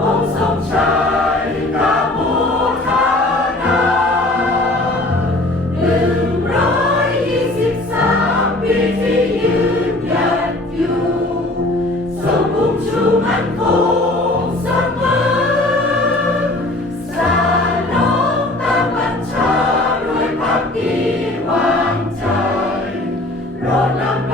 องค์ทรงชัยกับูธานาหนึ่งร้อยยี่สิบสามปีที่ยืนหยัดอยู่ ทรงคุ้มชูมั่นคงเสมอสนองตามบัญชาด้วยคามดีวางใจรอดนำ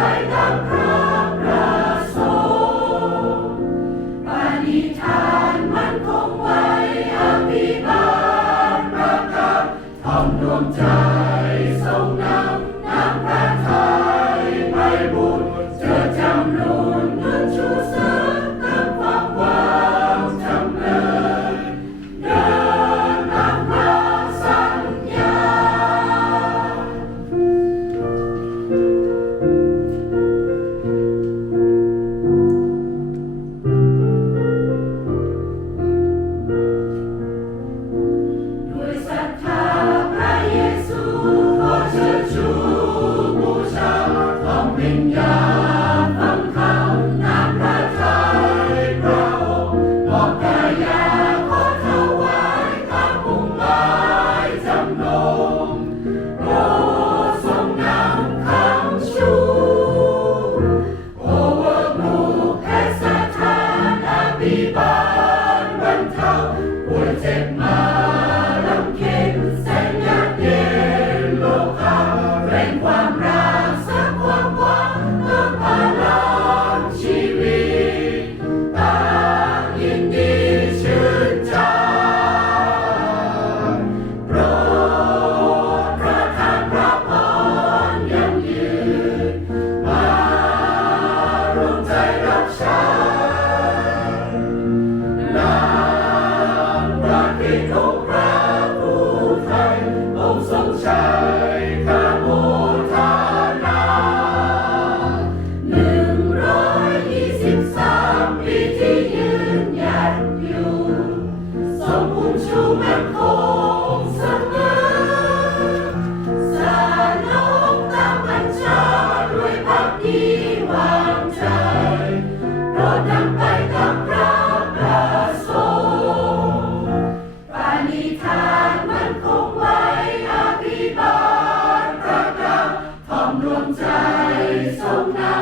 Herrn am Start. so now.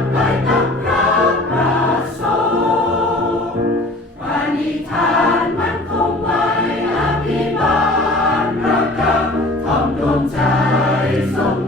song.